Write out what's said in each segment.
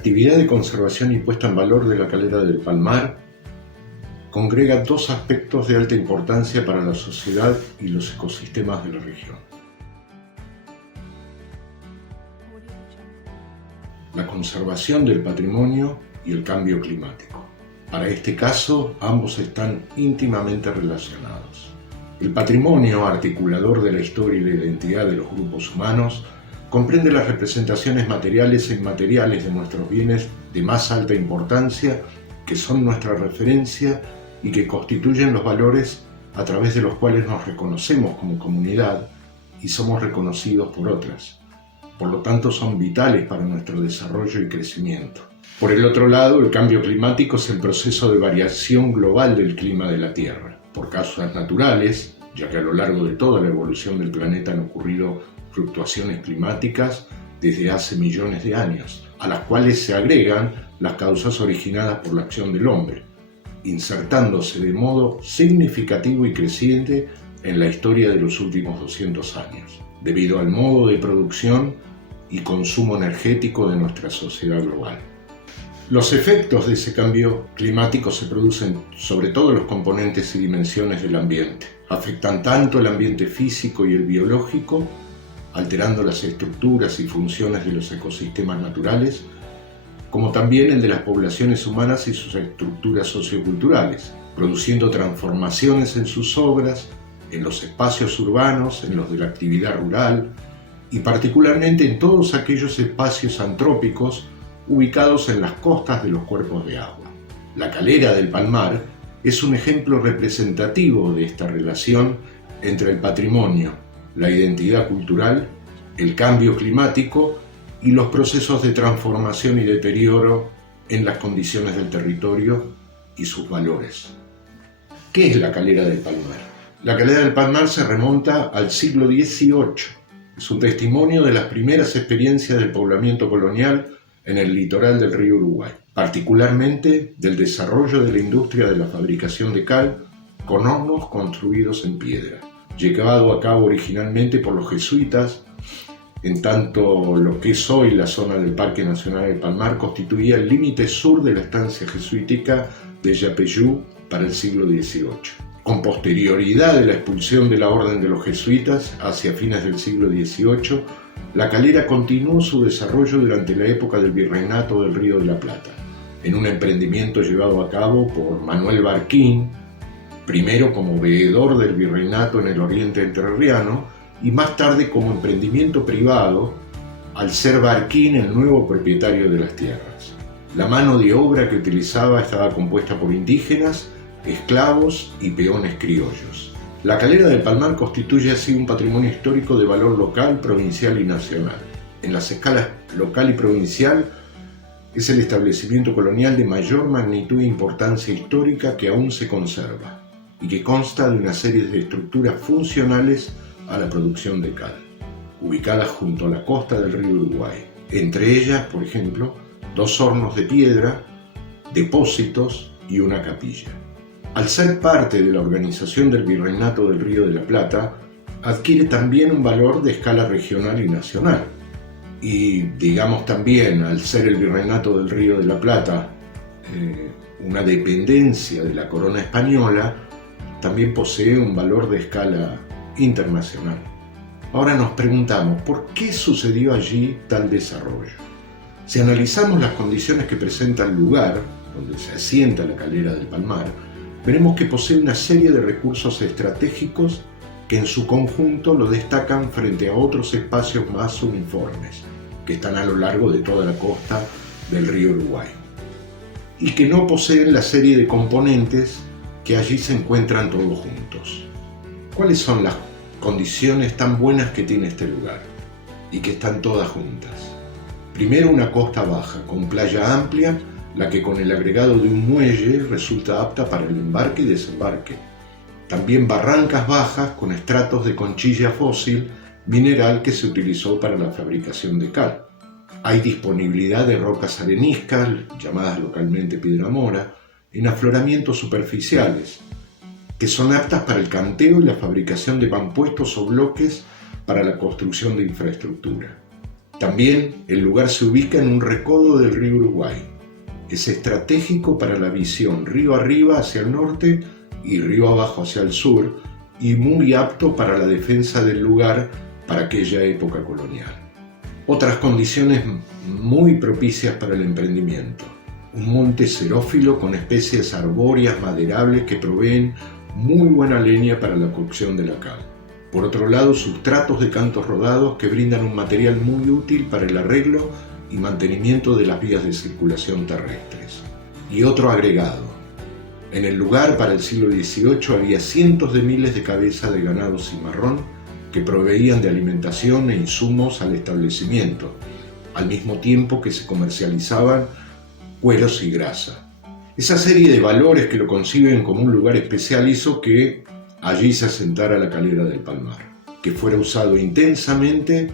actividad de conservación y puesta en valor de la calera del Palmar congrega dos aspectos de alta importancia para la sociedad y los ecosistemas de la región: la conservación del patrimonio y el cambio climático. Para este caso, ambos están íntimamente relacionados. El patrimonio, articulador de la historia y la identidad de los grupos humanos, comprende las representaciones materiales e inmateriales de nuestros bienes de más alta importancia, que son nuestra referencia y que constituyen los valores a través de los cuales nos reconocemos como comunidad y somos reconocidos por otras. Por lo tanto, son vitales para nuestro desarrollo y crecimiento. Por el otro lado, el cambio climático es el proceso de variación global del clima de la Tierra, por causas naturales, ya que a lo largo de toda la evolución del planeta han ocurrido fluctuaciones climáticas desde hace millones de años, a las cuales se agregan las causas originadas por la acción del hombre, insertándose de modo significativo y creciente en la historia de los últimos 200 años, debido al modo de producción y consumo energético de nuestra sociedad global. Los efectos de ese cambio climático se producen sobre todos los componentes y dimensiones del ambiente. Afectan tanto el ambiente físico y el biológico, alterando las estructuras y funciones de los ecosistemas naturales, como también el de las poblaciones humanas y sus estructuras socioculturales, produciendo transformaciones en sus obras, en los espacios urbanos, en los de la actividad rural y particularmente en todos aquellos espacios antrópicos ubicados en las costas de los cuerpos de agua. La calera del Palmar es un ejemplo representativo de esta relación entre el patrimonio, la identidad cultural, el cambio climático y los procesos de transformación y deterioro en las condiciones del territorio y sus valores. ¿Qué es la calera del Palmar? La calera del Palmar se remonta al siglo XVIII. Es un testimonio de las primeras experiencias del poblamiento colonial en el litoral del río Uruguay, particularmente del desarrollo de la industria de la fabricación de cal con hornos construidos en piedra, llevado a cabo originalmente por los jesuitas, en tanto lo que es hoy la zona del Parque Nacional del Palmar constituía el límite sur de la estancia jesuítica de Yapeyú para el siglo XVIII. Con posterioridad de la expulsión de la orden de los jesuitas hacia fines del siglo XVIII, la calera continuó su desarrollo durante la época del Virreinato del Río de la Plata, en un emprendimiento llevado a cabo por Manuel Barquín, primero como veedor del virreinato en el oriente entrerriano y más tarde como emprendimiento privado, al ser Barquín el nuevo propietario de las tierras. La mano de obra que utilizaba estaba compuesta por indígenas, esclavos y peones criollos. La calera del Palmar constituye así un patrimonio histórico de valor local, provincial y nacional. En las escalas local y provincial es el establecimiento colonial de mayor magnitud e importancia histórica que aún se conserva y que consta de una serie de estructuras funcionales a la producción de cal, ubicadas junto a la costa del río Uruguay. Entre ellas, por ejemplo, 2 hornos de piedra, depósitos y una capilla. Al ser parte de la organización del Virreinato del Río de la Plata, adquiere también un valor de escala regional y nacional. Y digamos también, al ser el Virreinato del Río de la Plata una dependencia de la corona española, también posee un valor de escala internacional. Ahora nos preguntamos, ¿por qué sucedió allí tal desarrollo? Si analizamos las condiciones que presenta el lugar donde se asienta la calera del Palmar, veremos que posee una serie de recursos estratégicos que en su conjunto lo destacan frente a otros espacios más uniformes, que están a lo largo de toda la costa del río Uruguay, y que no poseen la serie de componentes que allí se encuentran todos juntos. ¿Cuáles son las condiciones tan buenas que tiene este lugar y que están todas juntas? Primero, una costa baja, con playa amplia, la que con el agregado de un muelle resulta apta para el embarque y desembarque. También barrancas bajas con estratos de conchilla fósil, mineral que se utilizó para la fabricación de cal. Hay disponibilidad de rocas areniscas, llamadas localmente piedra mora, en afloramientos superficiales, que son aptas para el canteo y la fabricación de mampuestos o bloques para la construcción de infraestructura. También el lugar se ubica en un recodo del río Uruguay. Es estratégico para la visión río arriba hacia el norte y río abajo hacia el sur, y muy apto para la defensa del lugar para aquella época colonial. Otras condiciones muy propicias para el emprendimiento: un monte xerófilo con especies arbóreas maderables que proveen muy buena leña para la cocción de la cal. Por otro lado, sustratos de cantos rodados que brindan un material muy útil para el arreglo y mantenimiento de las vías de circulación terrestres. Y otro agregado: en el lugar, para el siglo XVIII, había cientos de miles de cabezas de ganado cimarrón que proveían de alimentación e insumos al establecimiento, al mismo tiempo que se comercializaban cueros y grasa. Esa serie de valores que lo conciben como un lugar especial hizo que allí se asentara la Calera del Palmar, que fuera usado intensamente,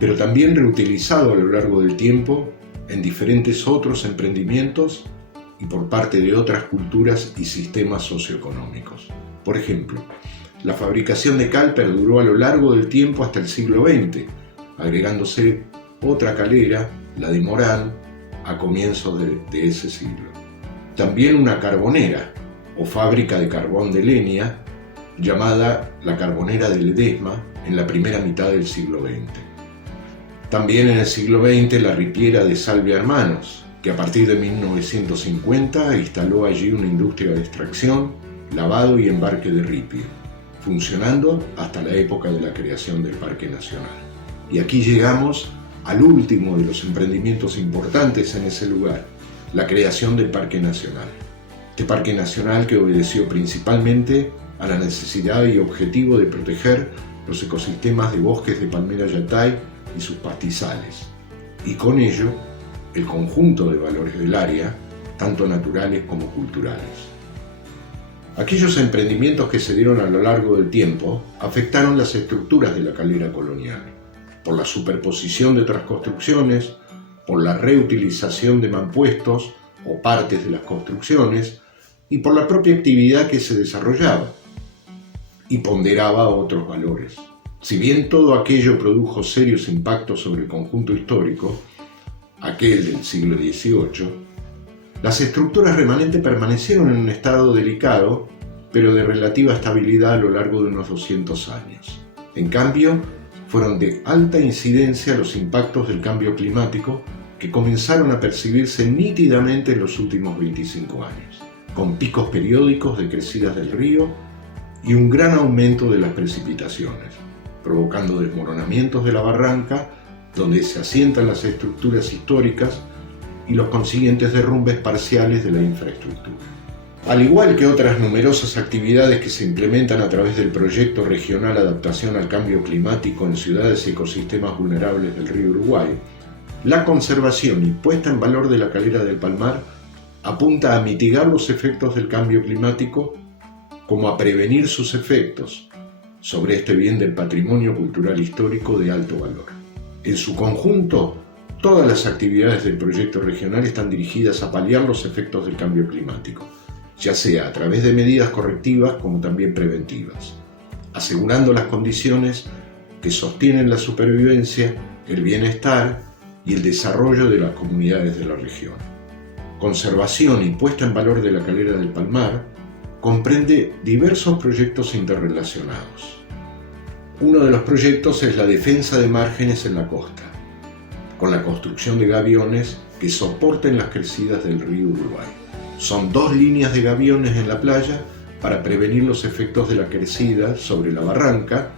pero también reutilizado a lo largo del tiempo en diferentes otros emprendimientos y por parte de otras culturas y sistemas socioeconómicos. Por ejemplo, la fabricación de cal perduró a lo largo del tiempo hasta el siglo XX, agregándose otra calera, la de Morán, a comienzos de ese siglo. También una carbonera, o fábrica de carbón de leña, llamada la Carbonera de Ledesma, en la primera mitad del siglo XX. También en el siglo XX la ripiera de Salvia Hermanos, que a partir de 1950 instaló allí una industria de extracción, lavado y embarque de ripio, funcionando hasta la época de la creación del Parque Nacional. Y aquí llegamos al último de los emprendimientos importantes en ese lugar, la creación del Parque Nacional. Este Parque Nacional que obedeció principalmente a la necesidad y objetivo de proteger los ecosistemas de bosques de palmera yatay y sus pastizales, y con ello el conjunto de valores del área, tanto naturales como culturales. Aquellos emprendimientos que se dieron a lo largo del tiempo afectaron las estructuras de la calera colonial, por la superposición de otras construcciones, por la reutilización de mampuestos o partes de las construcciones y por la propia actividad que se desarrollaba y ponderaba otros valores. Si bien todo aquello produjo serios impactos sobre el conjunto histórico, aquel del siglo XVIII, las estructuras remanentes permanecieron en un estado delicado, pero de relativa estabilidad a lo largo de unos 200 años. En cambio, fueron de alta incidencia los impactos del cambio climático que comenzaron a percibirse nítidamente en los últimos 25 años, con picos periódicos de crecidas del río y un gran aumento de las precipitaciones, provocando desmoronamientos de la barranca donde se asientan las estructuras históricas y los consiguientes derrumbes parciales de la infraestructura. Al igual que otras numerosas actividades que se implementan a través del Proyecto Regional Adaptación al Cambio Climático en ciudades y ecosistemas vulnerables del río Uruguay, la conservación y puesta en valor de la Calera del Palmar apunta a mitigar los efectos del cambio climático como a prevenir sus efectos sobre este bien del patrimonio cultural histórico de alto valor. En su conjunto, todas las actividades del proyecto regional están dirigidas a paliar los efectos del cambio climático, ya sea a través de medidas correctivas como también preventivas, asegurando las condiciones que sostienen la supervivencia, el bienestar y el desarrollo de las comunidades de la región. Conservación y puesta en valor de la Calera del Palmar comprende diversos proyectos interrelacionados. Uno de los proyectos es la defensa de márgenes en la costa, con la construcción de gaviones que soporten las crecidas del río Uruguay. Son 2 líneas de gaviones en la playa para prevenir los efectos de la crecida sobre la barranca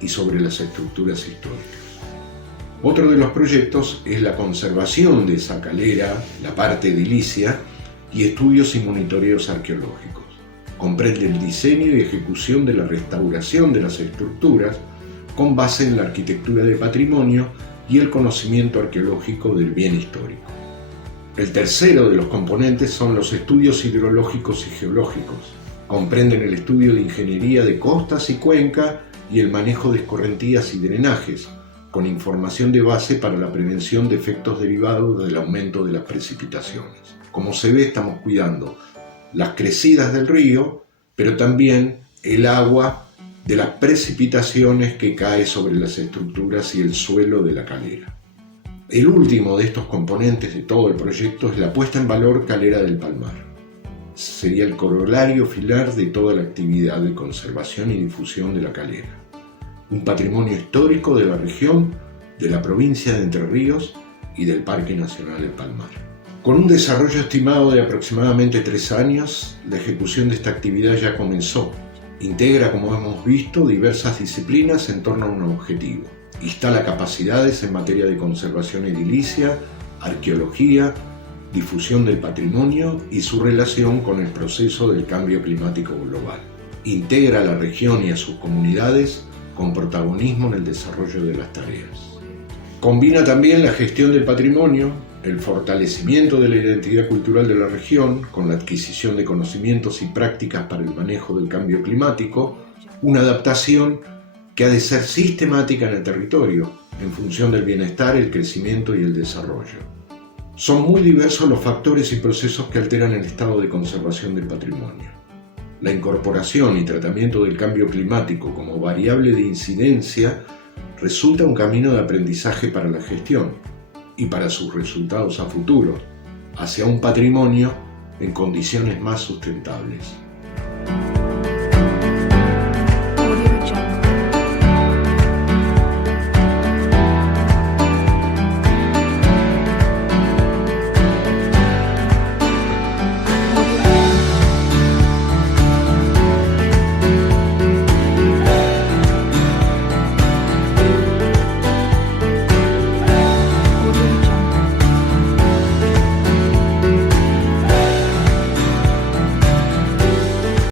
y sobre las estructuras históricas. Otro de los proyectos es la conservación de esa calera, la parte edilicia, y estudios y monitoreos arqueológicos. Comprende el diseño y ejecución de la restauración de las estructuras con base en la arquitectura de patrimonio y el conocimiento arqueológico del bien histórico. El tercero de los componentes son los estudios hidrológicos y geológicos. Comprenden el estudio de ingeniería de costas y cuenca y el manejo de escorrentías y drenajes, con información de base para la prevención de efectos derivados del aumento de las precipitaciones. Como se ve, estamos cuidando las crecidas del río, pero también el agua de las precipitaciones que caen sobre las estructuras y el suelo de la calera. El último de estos componentes de todo el proyecto es la puesta en valor Calera del Palmar. Sería el corolario filar de toda la actividad de conservación y difusión de la calera, un patrimonio histórico de la región, de la provincia de Entre Ríos y del Parque Nacional del Palmar. Con un desarrollo estimado de aproximadamente 3 años, la ejecución de esta actividad ya comenzó. Integra, como hemos visto, diversas disciplinas en torno a un objetivo. Instala capacidades en materia de conservación edilicia, arqueología, difusión del patrimonio y su relación con el proceso del cambio climático global. Integra a la región y a sus comunidades con protagonismo en el desarrollo de las tareas. Combina también la gestión del patrimonio, el fortalecimiento de la identidad cultural de la región con la adquisición de conocimientos y prácticas para el manejo del cambio climático, una adaptación que ha de ser sistemática en el territorio, en función del bienestar, el crecimiento y el desarrollo. Son muy diversos los factores y procesos que alteran el estado de conservación del patrimonio. La incorporación y tratamiento del cambio climático como variable de incidencia resulta un camino de aprendizaje para la gestión y para sus resultados a futuro, hacia un patrimonio en condiciones más sustentables.